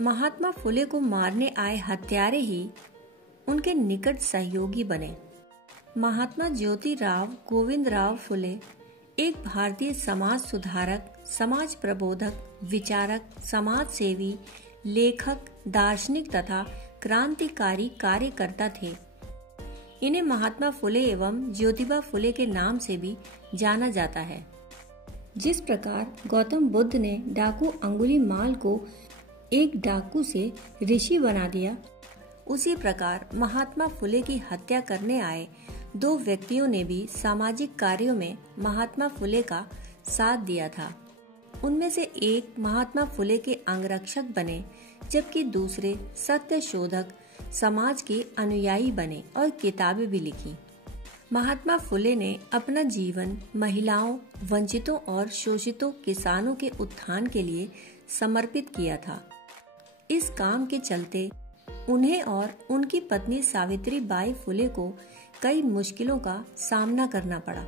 महात्मा फुले को मारने आए हत्यारे ही उनके निकट सहयोगी बने। महात्मा ज्योतिराव गोविंदराव फुले एक भारतीय समाज सुधारक, समाज प्रबोधक, विचारक, समाज सेवी, लेखक, दार्शनिक तथा क्रांतिकारी कार्यकर्ता थे। इन्हें महात्मा फुले एवं ज्योतिबा फुले के नाम से भी जाना जाता है। जिस प्रकार गौतम बुद्ध ने डाकू अंगुलीमाल को एक डाकू से ऋषि बना दिया, उसी प्रकार महात्मा फुले की हत्या करने आए दो व्यक्तियों ने भी सामाजिक कार्यों में महात्मा फुले का साथ दिया था। उनमें से एक महात्मा फुले के अंगरक्षक बने, जबकि दूसरे सत्य शोधक, समाज के अनुयायी बने और किताबें भी लिखी। महात्मा फुले ने अपना जीवन महिलाओं, वंचितों और शोषितों किसानों के उत्थान के लिए समर्पित किया था। इस काम के चलते उन्हें और उनकी पत्नी सावित्री बाई फुले को कई मुश्किलों का सामना करना पड़ा।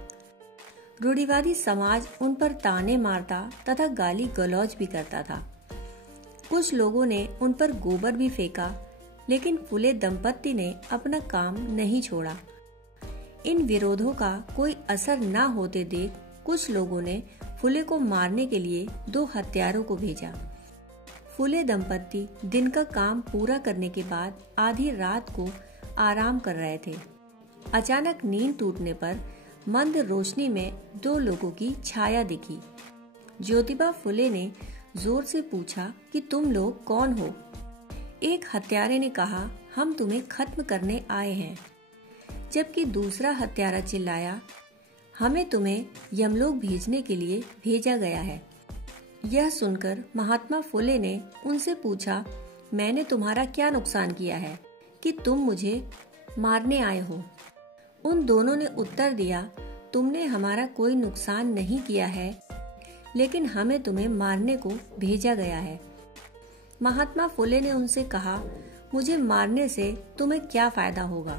रूढ़िवादी समाज उन पर ताने मारता तथा गाली गलौज भी करता था। कुछ लोगों ने उन पर गोबर भी फेंका, लेकिन फुले दंपत्ति ने अपना काम नहीं छोड़ा। इन विरोधों का कोई असर न होते देख कुछ लोगों ने फुले को मारने के लिए दो हत्यारों को भेजा। फुले दंपत्ति दिन का काम पूरा करने के बाद आधी रात को आराम कर रहे थे। अचानक नींद टूटने पर मंद रोशनी में दो लोगों की छाया दिखी। ज्योतिबा फुले ने जोर से पूछा कि तुम लोग कौन हो? एक हत्यारे ने कहा, हम तुम्हें खत्म करने आए हैं। जबकि दूसरा हत्यारा चिल्लाया, हमें तुम्हें यमलोक भेजने के लिए भेजा गया है। यह सुनकर महात्मा फुले ने उनसे पूछा, मैंने तुम्हारा क्या नुकसान किया है कि तुम मुझे मारने आए हो? उन दोनों ने उत्तर दिया, तुमने हमारा कोई नुकसान नहीं किया है, लेकिन हमें तुम्हें मारने को भेजा गया है। महात्मा फुले ने उनसे कहा, मुझे मारने से तुम्हें क्या फायदा होगा?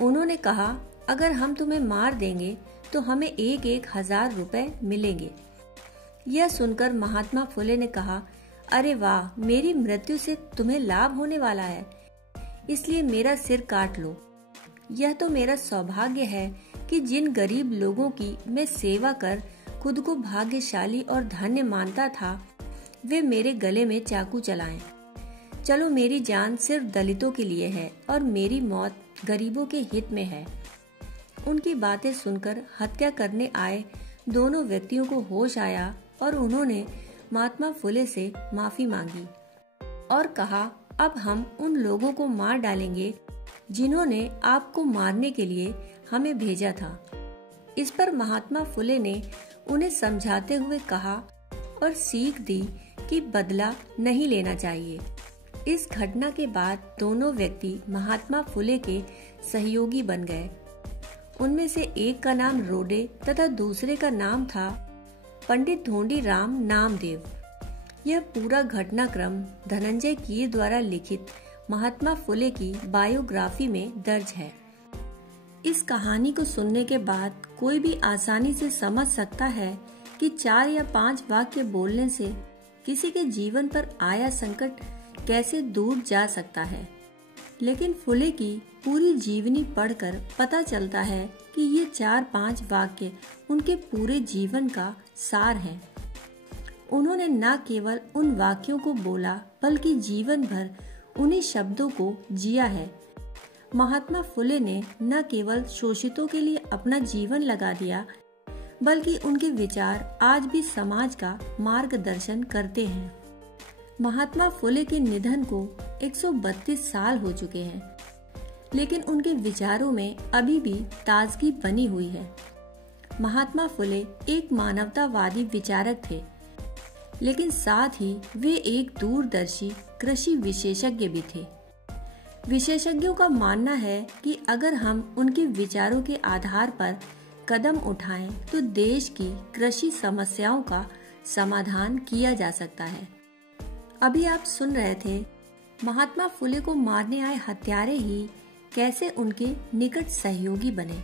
उन्होंने कहा, अगर हम तुम्हें मार देंगे तो हमें 1,000 रुपए मिलेंगे। यह सुनकर महात्मा फुले ने कहा, अरे वाह, मेरी मृत्यु से तुम्हें लाभ होने वाला है, इसलिए मेरा सिर काट लो। यह तो मेरा सौभाग्य है कि जिन गरीब लोगों की मैं सेवा कर खुद को भाग्यशाली और धन्य मानता था, वे मेरे गले में चाकू चलाएं। चलो, मेरी जान सिर्फ दलितों के लिए है और मेरी मौत गरीबों के हित में है। उनकी बातें सुनकर हत्या करने आए दोनों व्यक्तियों को होश आया और उन्होंने महात्मा फुले से माफी मांगी और कहा, अब हम उन लोगों को मार डालेंगे जिन्होंने आपको मारने के लिए हमें भेजा था। इस पर महात्मा फुले ने उन्हें समझाते हुए कहा और सीख दी कि बदला नहीं लेना चाहिए। इस घटना के बाद दोनों व्यक्ति महात्मा फुले के सहयोगी बन गए। उनमें से एक का नाम रोडे तथा दूसरे का नाम था पंडित ढोंडीराम नामदेव। यह पूरा घटनाक्रम धनंजय कीर द्वारा लिखित महात्मा फुले की बायोग्राफी में दर्ज है। इस कहानी को सुनने के बाद कोई भी आसानी से समझ सकता है कि 4 या 5 वाक्य बोलने से किसी के जीवन पर आया संकट कैसे दूर जा सकता है। लेकिन फुले की पूरी जीवनी पढ़कर पता चलता है कि ये 4-5 वाक्य उनके पूरे जीवन का सार हैं। उन्होंने न केवल उन वाक्यों को बोला, बल्कि जीवन भर उन्हीं शब्दों को जिया है। महात्मा फुले ने न केवल शोषितों के लिए अपना जीवन लगा दिया, बल्कि उनके विचार आज भी समाज का मार्गदर्शन करते हैं। महात्मा फुले के निधन को 132 साल हो चुके हैं, लेकिन उनके विचारों में अभी भी ताजगी बनी हुई है। महात्मा फुले एक मानवतावादी विचारक थे, लेकिन साथ ही वे एक दूरदर्शी कृषि विशेषज्ञ भी थे। विशेषज्ञों का मानना है कि अगर हम उनके विचारों के आधार पर कदम उठाएं, तो देश की कृषि समस्याओं का समाधान किया जा सकता है। अभी आप सुन रहे थे महात्मा फुले को मारने आए हत्यारे ही कैसे उनके निकट सहयोगी बने।